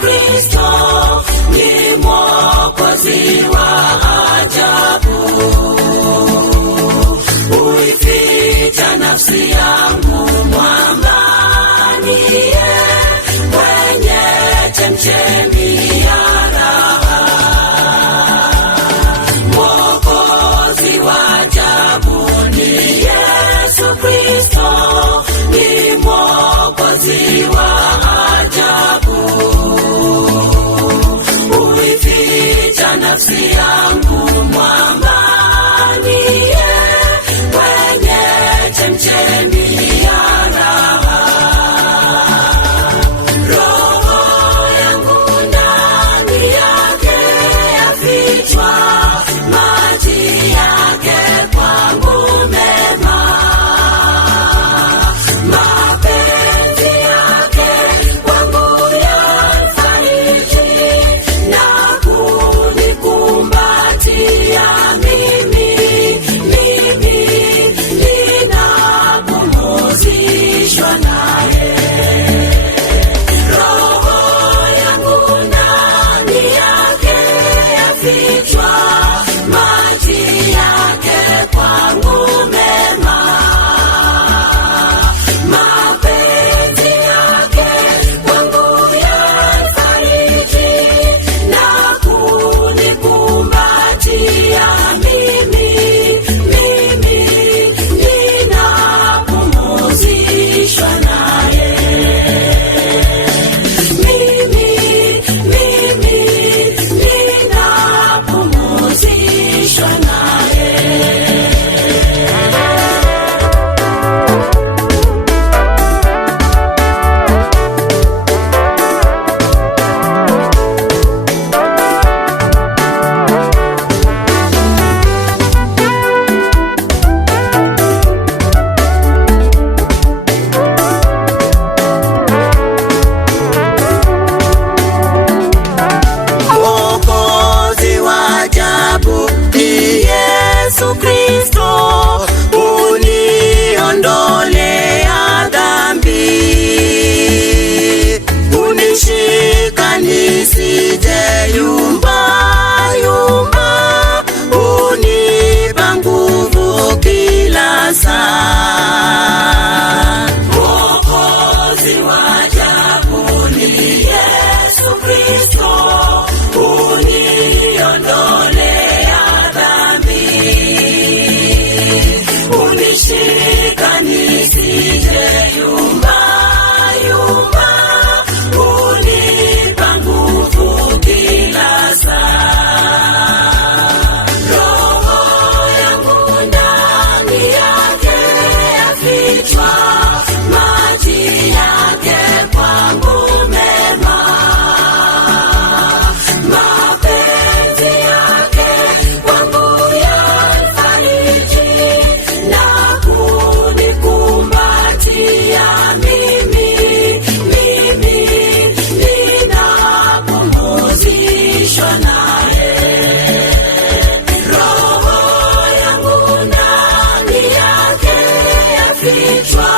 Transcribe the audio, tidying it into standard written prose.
Kristo ni Mwokozi wa ajabu. Uificha nafsi yangu mwambani, kwenye chemchemi ya raha. Mwokozi wa ajabu ni Yesu Kristo, ni Mwokozi wa ajabu. Uificha nafsi yangu mwambani, kwenye chemchemi ya raha. Roho yangu ndani yake yafichwa, maji yake kwangu mema. Mapenzi yake kwangu yafariji na kunikumbatia mimi ninapumzishwa naye. Roho yangu ndani yake yafichwa, maji yake kwangu mema. Mapenzi yake kwangu yafariji na kunikumbatia mimi ninapumzishwa naye. Mimi ninapumzishwa naye. Mwokozi wa ajabu ni Yesu Kristo, uniondolea dhambi. Unishika nisije yumba yumba, unipa nguvu kila saa. Mwokozi wa ajabu ni Yesu Kristo, uniondolea dhambi. Unishika nisije yumba yumba, unipa nguvu kila saa. Roho yangu ndani yake yafichwa, maji yake kwangu mema. Mapenzi yake kwangu yafariji na kunikumbatia mimi ninapumzishwa naye. Roho yangu ndani yake yafichwa,